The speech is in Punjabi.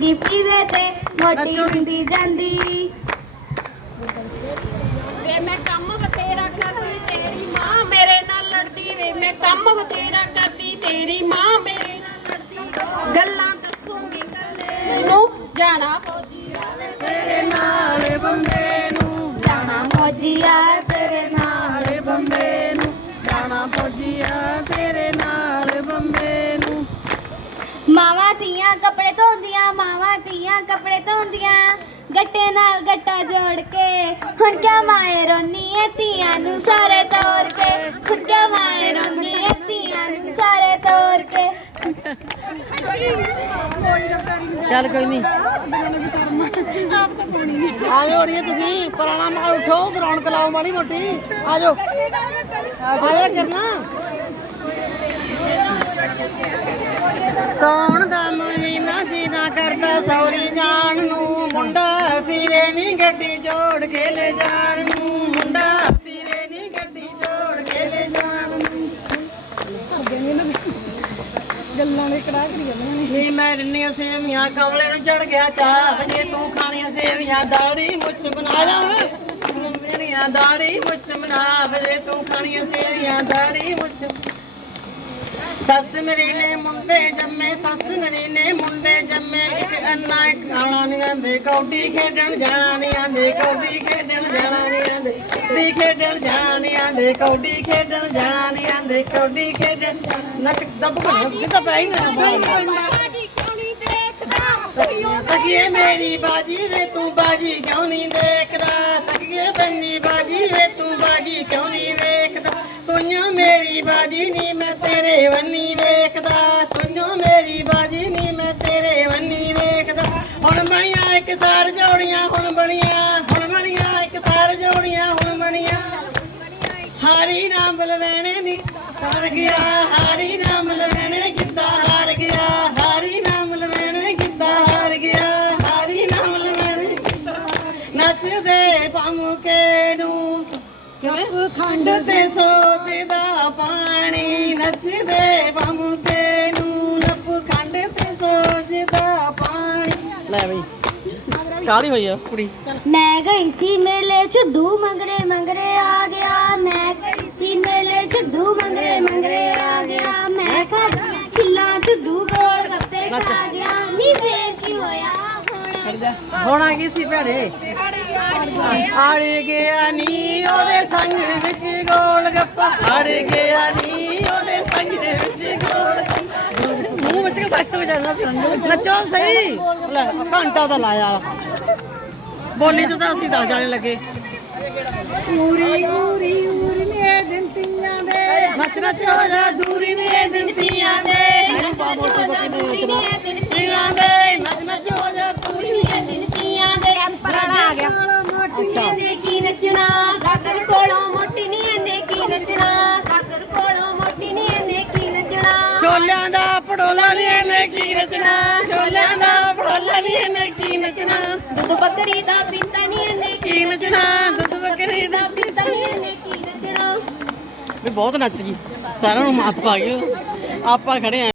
ਪੀਂਦੀ ਪੀਵੇ ਤੇ ਮੋਟੀ ਹੁੰਦੀ ਜਾਂਦੀ। ਵੇ ਮੈਂ ਕੰਮ ਬਥੇਰਾ ਕਰਦੀ ਤੇਰੀ ਮਾਂ ਮੇਰੇ ਨਾਲ ਲੜਦੀ ਵੇ। ਮੈਂ ਕੰਮ ਬਥੇਰਾ ਕਰਦੀ ਤੇਰੀ ਮਾਂ ਮੇਰੇ ਨਾਲ ਲੜਦੀ ਗੱਲਾਂ ਦੱਸੂਗੀ ਕੱਲੇ ਨੂੰ ਜਾਣਾ ਫੌਜੀ ਆਵੇ ਤੇਰੇ ਨਾਲ। ਬੰਬੇ ਨੂੰ ਜਾਣਾ ਮੋਜੀਆ ਤੇਰੇ ਨਾਲ ਨਾਲੇ। ਮਾਵਾਂ ਧੀਆਂ ਕੱਪੜੇ ਧੋਂਦੀਆਂ, ਮਾਵਾਂ ਧੀਆਂ ਕੱਪੜੇ ਧੋਂਦੀਆਂ, ਗੱਟੇ ਨਾਲ ਗੱਟਾ ਜੋੜ ਕੇ। ਹੁਣ ਕਿਆ ਮਾਏ ਰੋਨੀ ਐ ਧੀਆਂ ਨੂੰ ਸਾਰੇ ਤੋਰ ਕੇ? ਹੁਣ ਕਿਆ ਮਾਏ ਰੋਨੀ ਐ ਧੀਆਂ ਨੂੰ ਸਾਰੇ ਤੋਰ ਕੇ? ਚੱਲ ਕੋਈ ਨਹੀਂ ਆ ਜਾਓ ਅੜੀਏ ਤੁਸੀਂ, ਪੁਰਾਣਾ ਮਾਲ ਉਠੋ, ਰੌਣਕ ਲਾਓ ਮਾੜੀ ਮੋਟੀ। ਆ ਜਾਓ। ਆਇਆ ਕਰਨਾ। ਸੌਣ ਸੌਰੀ ਜਾਣ ਨੂੰ ਮੁੰਡਾ ਫਿਰੇ ਨਹੀਂ ਗੱਡੀ ਜੋੜ ਕੇ ਲੈ ਜਾਣ ਨੂੰ ਮੁੰਡਾ ਫਿਰੇ ਨਹੀਂ ਗੱਡੀ ਜੋੜ ਕੇ ਲੈ ਜਾਣ ਨੂੰ। ਨੀ ਮੈਂ ਰਿੰਨੀਆਂ ਸੇਵੀਆਂ ਕਮਲੇ ਨੂੰ ਚੜ ਗਿਆ ਚਾਹ ਜੇ ਤੂੰ ਖਾਣੀਆਂ ਸੇਵੀਆਂ ਦਾੜੀ ਮੁੱਛ ਬਣਾ ਜਾ ਹੁਣ। ਮੇਰੀਆਂ ਦਾੜੀ ਮੁੱਛ ਬਣਾ ਜੇ ਤੂੰ ਖਾਣੀਆਂ ਸੇਵੀਆਂ ਦਾੜੀ ਮੁੱਛ ਸੱਸ ਮੇਰੀ ਨੇ ਮੁੰਡੇ ਜੰਮੇ ਸੱਸ ਮੇਰੀ ਨੇ ਮੁੰਡੇ ਜੰਮੇ। ਇੱਕ ਅੰਨਾ ਇੱਕ ਖਾਣਾ ਨਹੀਂ ਆਂਦੇ ਕੌਡੀ ਖੇਡਣ ਜਾਣਾ ਨਹੀਂ ਆਂਦੇ ਕੌਡੀ ਖੇਡਣ ਜਾਣਾ ਨਹੀਂ ਆਂਦੇ। ਕੌਡੀ ਖੇਡਣ ਜਾਣਾ ਨਹੀਂ ਆਂਦੇ ਕੌਡੀ ਖੇਡਣ ਜਾਣਾ ਨਹੀਂ ਆਂਦੇ ਕੌਡੀ ਖੇਡਣ ਨੱਚ ਦੱਬ ਕੋ ਕਿਤਾ ਪੈ ਹੀ ਨਾ ਤਕੀਏ ਮੇਰੀ ਬਾਜੀ ਵੇ ਤੂੰ ਬਾਜੀ ਕਿਉਂ ਨਹੀਂ ਦੇਖਦਾ? ਤਕੀਏ ਬੰਨੀ ਬਾਜੀ ਵੇ ਤੂੰ ਬਾਜੀ ਕਿਉਂ ਨਹੀਂ ਬਾਜੀ ਨਹੀਂ ਮੈਂ ਤੇਰੇ ਵੰਨੀ ਵੇਖਦਾ। ਤੁੰਨੋ ਮੇਰੀ ਬਾਜੀ ਨਹੀਂ ਮੈਂ ਤੇਰੇ ਵੰਨੀ ਵੇਖਦਾ। ਹੁਣ ਬਣੀਆਂ ਇੱਕ ਸਾਰ ਜੋੜੀਆਂ, ਹੁਣ ਬਣੀਆਂ ਹੁਣ ਬਣੀਆਂ ਇੱਕ ਸਾਰ ਜੋੜੀਆਂ, ਹੁਣ ਬਣੀਆਂ। ਹਾਰੀ ਨਾਮ ਬਲਵੈਣੇ ਨੀ ਹਾਰ ਗਿਆ, ਹਾਰੀ ਨਾਮ ਲਵੈਣੇ ਕਿੱਦਾਂ ਹਾਰ ਗਿਆ? ਹਾਰੀ ਨਾਮ ਲਵੈਣੇ ਕਿੱਦਾਂ ਹਾਰ ਗਿਆ? ਹਾਰੀ ਨਾਮ ਲਵੈਣੇ ਨੱਚਦੇ ਪਾਮੁਕੇ ਨੂੰ ਕੱਪ ਖੰਡ ਤੇ ਸੋਤੇ ਦਾ ਪਾਣੀ ਨੱਚਦੇ ਪਾਮੁਕੇ ਨੂੰ ਨੱਪ ਖੰਡ ਤੇ ਸੋਜਦਾ ਪਾਣੀ। ਲੈ ਬਈ। ਕਾਲੀ ਹੋਈ ਆ ਕੁੜੀ? ਮੈਂ ਗਈ ਸੀ ਮੇਲੇ ਝੁੱਡੂ ਮੰਗਰੇ ਮੰਗਰੇ ਆ ਗਿਆ। ਮੈਂ ਗਈ ਸੀ ਮੇਲੇ ਝੁੱਡੂ ਮੰਗਰੇ ਮੰਗਰੇ ਆ ਗਿਆ। ਮੈਂ ਖਾ ਖਿੱਲਾ ਝੁੱਡੂ ਗੋਲ ਗੱਪੇ ਖਾ ਗਿਆ। ਹੁਣ ਹੁਣ ਆ ਗਈ ਸੀ ਭੈਣੇ ਅੜ ਗਿਆ ਨੀ ਉਹਦੇ ਸੰਗ ਵਿੱਚ ਗੋਲ ਗੱਪਾ। ਅੜ ਗਿਆ ਨੀ ਉਹਦੇ ਸੰਗ ਵਿੱਚ ਗੋਲ ਮੂੰਹ ਵਿੱਚ ਸੱਤ ਹੋ ਸੰਗ ਨੱਚੋ ਸਹੀ। ਲੈ, ਘੰਟਾ ਤਾਂ ਲਾਇਆ। ਬੋਲੀ ਤੋਂ ਤਾਂ ਅਸੀਂ ਦੱਸ ਜਾਣ ਲੱਗੇ। ਪੂਰੀ ਪੂਰੀ ਉਰੀ ਨੇ ਦਿੰਤੀਆਂ ਦੇ। ਨੱਚ ਨੱਚ ਹੋ ਜਾ ਦੂਰੀ ਨੇ ਦਿੰਤੀਆਂ ਛੋਲਿਆਂ ਦਾ ਪੜੋਲਾ ਨੀ ਇਹਨੇ ਕੀ ਰਚਣਾ? ਛੋਲਿਆਂ ਦਾ ਪੜੋਲਾ ਨੀ ਇਹਨੇ ਕੀ ਨਚਣਾ? ਦੁੱਧ ਬੱਕਰੀ ਦਾ ਪੀਤਾ ਨਹੀਂ ਇਹਨੇ ਕੀ ਨਚਣਾ? ਦੁੱਧ ਬੱਕਰੀ ਦਾ ਪੀਤਾ ਨਹੀਂ ਇਹਨੇ ਕੀ ਨੱਚਣਾ? ਵੀ ਬਹੁਤ ਨੱਚ ਗਈ। ਸਾਰਿਆਂ ਨੂੰ ਮਾਤ ਪਾ ਗਈ। ਆਪਾਂ ਖੜੇ ਆ।